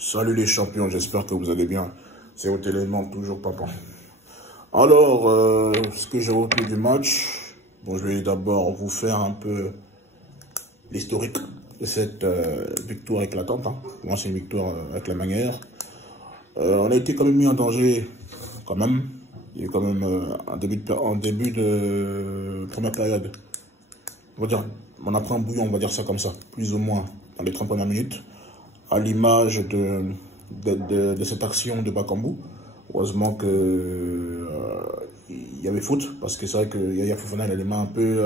Salut les champions, j'espère que vous allez bien. C'est au télément, toujours papa. Alors, ce que j'ai retenu du match, bon, je vais d'abord vous faire un peu l'historique de cette victoire éclatante. Moi, c'est une victoire avec la manière. On a été quand même mis en danger, quand même. Il y a eu quand même en début de première période. On va dire, on a pris un bouillon, on va dire ça comme ça, plus ou moins, dans les 30 premières minutes, à l'image de cette action de Bakambu. Heureusement que il y avait faute, parce que c'est vrai que Yaya Fofana il a les mains un peu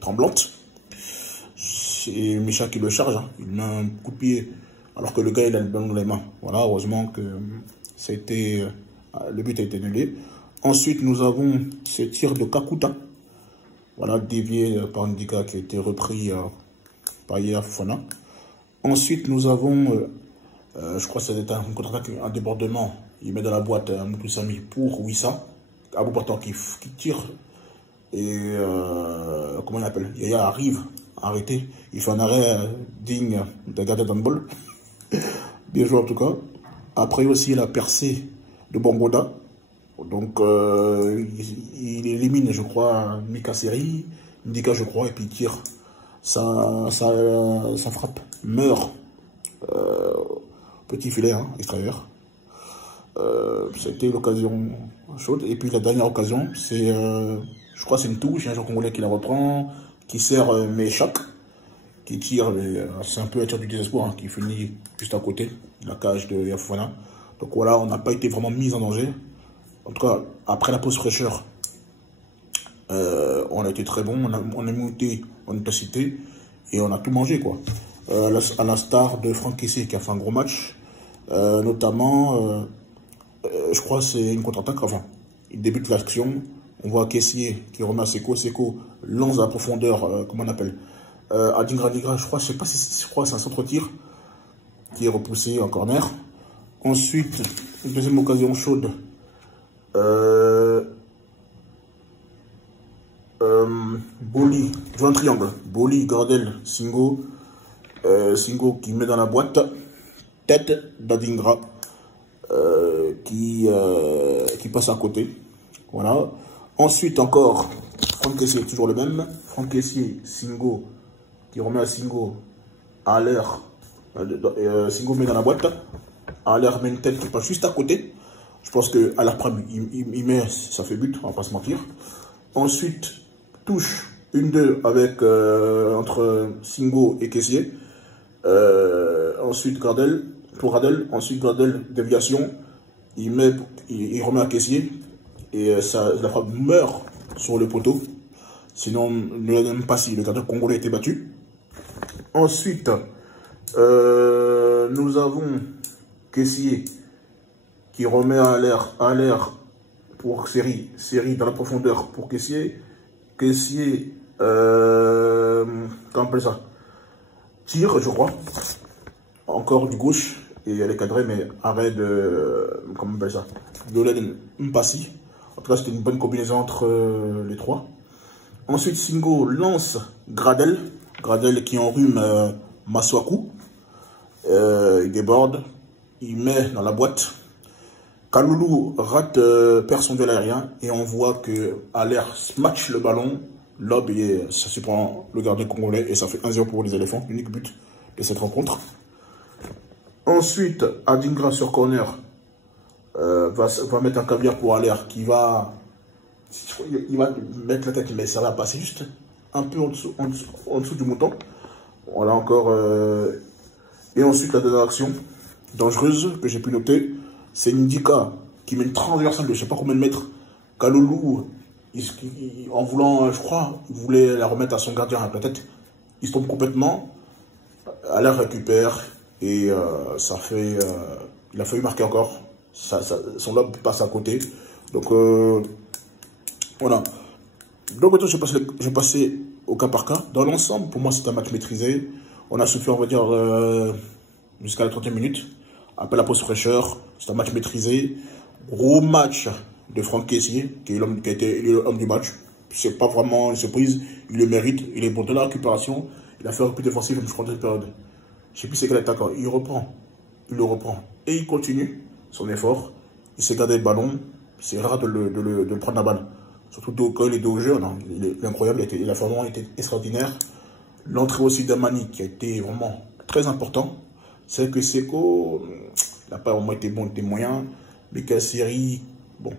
tremblantes. C'est Micha qui le charge, hein. Il met un coup de pied, alors que le gars il a le ballon dans les mains. Voilà, heureusement que le but a été annulé. Ensuite, nous avons ce tir de Kakuta. Voilà, dévié par Ndika qui a été repris par Yaya Fofana. Ensuite, nous avons, je crois que c'était un contre-attaque, un débordement. Il met dans la boîte un Moutoussami pour Wissa. Abou Bakar qui tire. Et comment il appelle, Yaya arrive à arrêter. Il fait un arrêt digne de garder dans le bol. Bien joué en tout cas. Après aussi la percée de Bongoda. Donc il élimine, je crois, Mika Seri, Ndika, je crois, et puis il tire. Ça frappe, meurt. Petit filet, hein, extérieur. C'était l'occasion chaude. Et puis la dernière occasion, c'est, je crois, c'est une touche, il y a un joueur congolais qui la reprend, qui sert Méchac, qui tire, c'est un peu un tir du désespoir, hein, qui finit juste à côté de la cage de Yafouana. Donc voilà, on n'a pas été vraiment mis en danger. En tout cas, après la pause fraîcheur, on a été très bon, on a monté en intensité et on a tout mangé, quoi. À la star de Franck Kessié qui a fait un gros match, notamment, je crois que c'est une contre-attaque, enfin, il débute l'action, on voit Kessié qui remet à Seko, Seko lance à la profondeur, comment on appelle, à Dingra, je crois, je crois que c'est un centre-tir qui est repoussé en corner. Ensuite, une deuxième occasion chaude. Boli, joue un triangle. Boli, Gardel, Singo. Singo qui met dans la boîte. Tête d'Adingra qui passe à côté. Voilà. Ensuite encore, Franck Kessié, toujours le même. Franck Kessié, Singo, qui remet à Singo à l'air. Singo met dans la boîte. À l'air met une tête qui passe juste à côté. Je pense qu'à la première, il met, ça fait but, on va pas se mentir. Ensuite, touche 1-2 avec entre Singo et Kessié. Ensuite, Gardel, pour Gardel. Ensuite, Gardel, déviation. Il remet à Kessié. Et la frappe meurt sur le poteau. Sinon, ne l'aime pas si le gardien congolais a été battu. Ensuite, nous avons Kessié qui remet à l'air pour Seri dans la profondeur pour Kessié. Kessié, comment on appelle ça? Tire, je crois. Encore du gauche, et elle est cadrée, mais arrêt de, comment on appelle ça? De l'aide Mpassi. En tout cas, c'était une bonne combinaison entre les trois. Ensuite, Singo lance Gradel. Gradel qui enrhume Maswaku. Il déborde. Il met dans la boîte. Kaloulou rate, perd son duel aérien et on voit que à l'air match le ballon, lob et ça surprend le gardien congolais et ça fait 1-0 pour les éléphants, l'unique but de cette rencontre. Ensuite, Adingra sur corner va mettre un caviar pour Allaire qui va, il va mettre la tête mais ça va passer juste un peu en dessous du mouton. Voilà encore. Et ensuite la dernière action dangereuse que j'ai pu noter. C'est Ndika qui met une transversale de je ne sais pas combien de mètres. Kaloulou, en voulant, je crois, il voulait la remettre à son gardien avec la tête. Il se trompe complètement. Allaire récupère et ça fait. Il a failli marquer encore. Son lob passe à côté. Donc voilà. Donc maintenant, je vais passer au cas par cas. Dans l'ensemble, pour moi, c'est un match maîtrisé. On a souffert, on va dire, jusqu'à la 30e minute. Après la pause fraîcheur, c'est un match maîtrisé. Gros match de Franck Kessié, qui a été l'homme du match. C'est pas vraiment une surprise, il le mérite. Il est bon de la récupération. Il a fait un peu défensif, je crois, de cette période. Je sais plus c'est quel attaquant. Il reprend. il le reprend et il continue son effort. Il s'est gardé le ballon. C'est rare de le prendre la balle. Surtout quand il est dos au jeu. Non, il est incroyable. Il a vraiment été extraordinaire. L'entrée aussi d'Amani qui a été vraiment très important. C'est que Seko n'a pas vraiment été bon, il était moyen. Mais Kassiri, bon,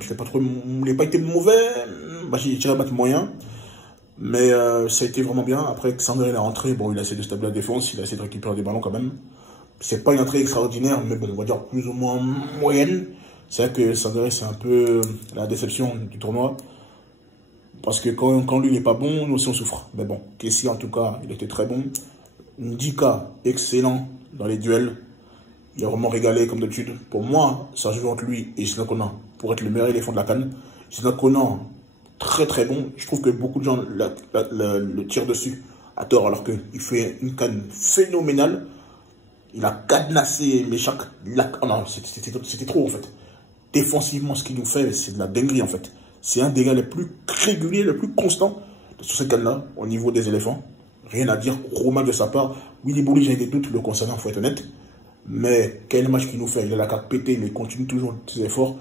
je sais pas trop, il n'a pas été mauvais. Bah, j'ai tiré à battre moyen. Mais ça a été vraiment bien. Après, Xander il est rentré. Bon, il a essayé de stabiliser la défense. Il a essayé de récupérer des ballons quand même. C'est pas une entrée extraordinaire, mais bon, on va dire plus ou moins moyenne. C'est vrai que Xander, c'est un peu la déception du tournoi. Parce que quand lui n'est pas bon, nous aussi on souffre. Mais bon, Kessie en tout cas, il était très bon. Ndika, excellent dans les duels. Il a vraiment régalé comme d'habitude. Pour moi, ça joue entre lui et Gina Konan pour être le meilleur éléphant de la CAN. Gina Konan, très très bon. Je trouve que beaucoup de gens le tirent dessus à tort alors qu'il fait une CAN phénoménale. Il a cadenassé les chaque... Oh non, c'était trop en fait. Défensivement, ce qu'il nous fait, c'est de la dinguerie en fait. C'est un des gars les plus réguliers, les plus constants sur cette canne-là, au niveau des éléphants. Rien à dire, gros match de sa part. Willy Bouli, j'ai des doutes le concernant, il faut être honnête. Mais quel match qu'il nous fait. Il a la carte pétée, mais il continue toujours ses efforts.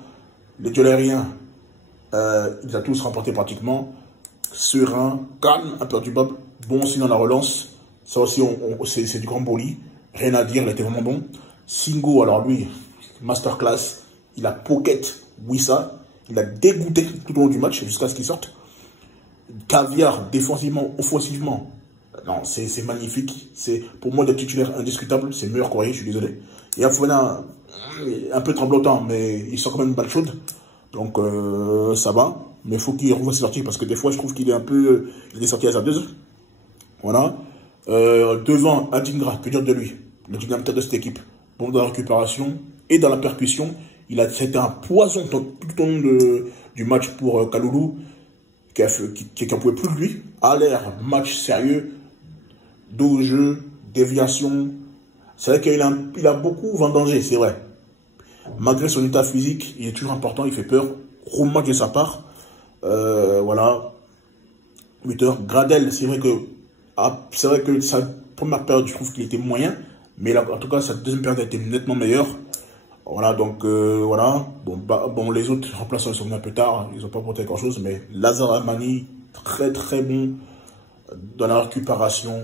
Les duels aériens, il les a tous remportés pratiquement. Serein, calme, imperturbable. Bon aussi dans la relance. Ça aussi, c'est du grand Bouli. Rien à dire, il était vraiment bon. Singo, alors lui, masterclass. Il a pocket Wissa. Il a dégoûté tout au long du match jusqu'à ce qu'il sorte. Caviar, défensivement, offensivement. Non, c'est magnifique. C'est pour moi des titulaires indiscutables. C'est meilleur qu'Aurier, je suis désolé. Et Afouana, un peu tremblotant, mais il sort quand même une balle chaude. Donc ça va. Mais il faut qu'il revoie ses sorties parce que des fois, je trouve qu'il est un peu. Il est sorti hasardeuse. Voilà. Devant Adingra, que dire de lui? Le dynamique de cette équipe. Bon dans la récupération et dans la percussion. C'était un poison tout au long du match pour Kaloulou, qui n'en pouvait plus de lui. À l'air, match sérieux, dos au jeu, déviation. C'est vrai qu'il a beaucoup vendangé, c'est vrai. Malgré son état physique, il est toujours important, il fait peur. Gros match de sa part. Voilà. 8 heures. Gradel, c'est vrai que sa première période, je trouve qu'il était moyen. Mais là, en tout cas, sa deuxième période a été nettement meilleure. Voilà, donc voilà. Bon, les autres remplaçants, ils sont venus un peu tard. Ils n'ont pas porté grand-chose. Mais Lazare Amani, très très bon dans la récupération.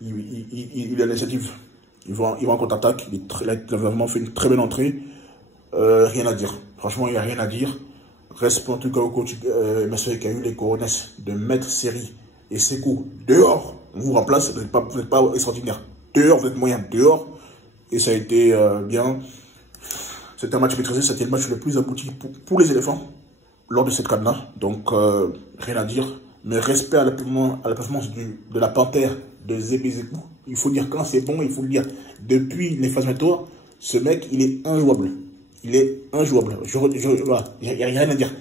Il a l'initiative. Il va en contre-attaque. Il a vraiment fait une très belle entrée. Rien à dire. Franchement, il n'y a rien à dire. Respect en tout cas au coach monsieur qui a eu les couronnes de mettre Série et Seko dehors. On vous remplace. Vous n'êtes pas extraordinaire. Dehors, vous êtes moyen. Dehors. Et ça a été bien. C'était un match maîtrisé, c'était le match le plus abouti pour les éléphants lors de cette canne-là. Donc, rien à dire. Mais respect à la performance de la panthère de Zébézékou. Il faut dire quand c'est bon, il faut le dire. Depuis les phases tours, ce mec, il est injouable. Il est injouable. Voilà, il n'y a rien à dire.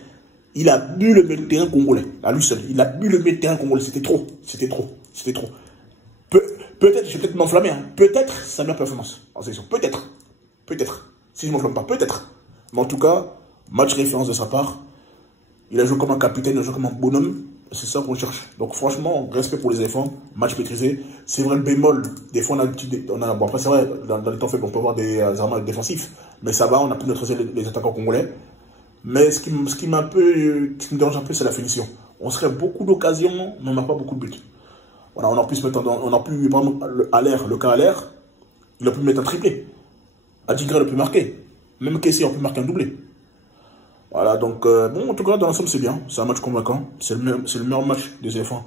Il a bu le milieu de terrain congolais, à lui seul. Il a bu le milieu de terrain congolais. C'était trop. C'était trop. C'était trop. Peut-être, je vais peut-être m'enflammer. Hein. Peut-être sa meilleure performance en sélection. Peut-être. Peut-être. Si je ne m'enflamme pas, peut-être. Mais en tout cas, match référence de sa part. Il a joué comme un capitaine, il a joué comme un bonhomme. C'est ça qu'on cherche. Donc franchement, respect pour les éléphants. Match maîtrisé. C'est vrai le bémol. Des fois, bon, après, c'est vrai, dans les temps faibles, on peut avoir des armes défensifs. Mais ça va, on a pu neutraliser les attaquants congolais. Mais ce qui me dérange un peu, c'est la finition. On serait beaucoup d'occasions, mais on n'a pas beaucoup de buts. Voilà, on aurait pu se mettre par exemple, le cas à l'air, il a pu mettre un triplé. Adingra, il a pu marquer. Même Kessie, a pu marquer un doublé. Voilà, donc, bon, en tout cas, dans l'ensemble, c'est bien. C'est un match convaincant. C'est le meilleur match des éléphants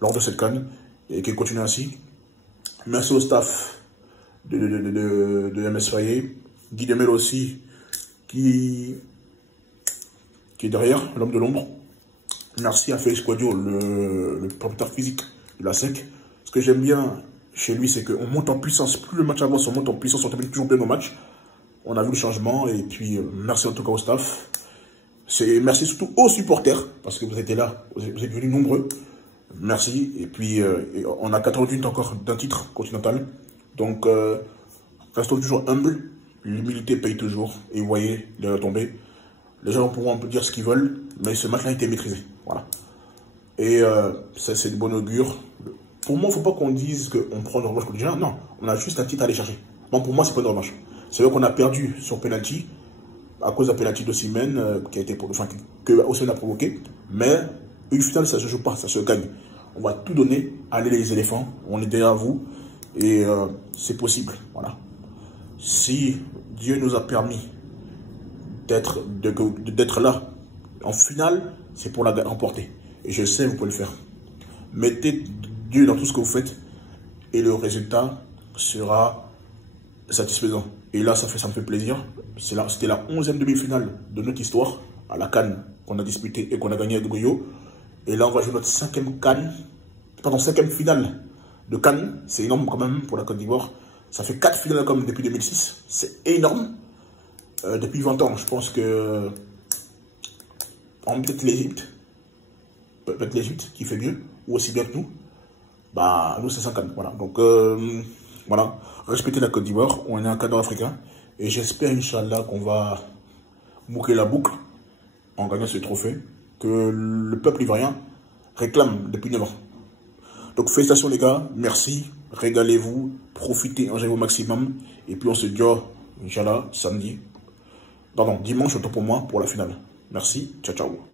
lors de cette CAN. Et qui continue ainsi. Merci au staff de MS Faye. Guy Demel aussi, qui est derrière, l'homme de l'ombre. Merci à Félix Quadio, le propriétaire physique de la SEC. Ce que j'aime bien chez lui, c'est qu'on monte en puissance. Plus le match avance, on monte en puissance, on termine toujours bien nos matchs. On a vu le changement et puis merci en tout cas au staff. Merci surtout aux supporters parce que vous étiez là, vous êtes venus nombreux. Merci. Et puis on a 88 encore d'un titre continental. Donc restons toujours humbles. L'humilité paye toujours. Et vous voyez, il est retombé. Les gens pourront un peu dire ce qu'ils veulent, mais ce match-là a été maîtrisé. Voilà. Et ça, c'est de bon augure. pour moi, il ne faut pas qu'on dise qu'on prend une revanche contre le Nigeria. Non, on a juste un titre à aller chercher. Donc pour moi, c'est pas une revanche. C'est vrai qu'on a perdu sur penalty, à cause d'un penalty d'Osimhen qui a été que Osimhen a provoqué. Mais une finale, ça ne se joue pas, ça se gagne. On va tout donner, allez les éléphants, on est derrière vous. Et c'est possible, voilà. Si Dieu nous a permis d'être là en finale, c'est pour la remporter. Et je sais, vous pouvez le faire. Mettez Dieu dans tout ce que vous faites et le résultat sera satisfaisant. Et là, ça me fait plaisir. C'était la 11e demi-finale de notre histoire à la CAN qu'on a disputée et qu'on a gagné avec Goyo. Et là, on va jouer notre 5e finale de CAN. C'est énorme quand même pour la Côte d'Ivoire. Ça fait 4 finales comme depuis 2006. C'est énorme. Depuis 20 ans, je pense que peut-être l'Égypte qui fait mieux, ou aussi bien que nous. Bah, nous, c'est 5 CAN. Voilà. Donc, voilà. Respectez la Côte d'Ivoire. On est un cadre africain. Et j'espère, Inch'Allah, qu'on va boucler la boucle en gagnant ce trophée que le peuple ivoirien réclame depuis 9 ans. Donc, félicitations les gars. Merci. Régalez-vous. Profitez, enjoyez au maximum. Et puis, on se dit, Inch'Allah, dimanche, autant pour moi, pour la finale. Merci. Ciao, ciao.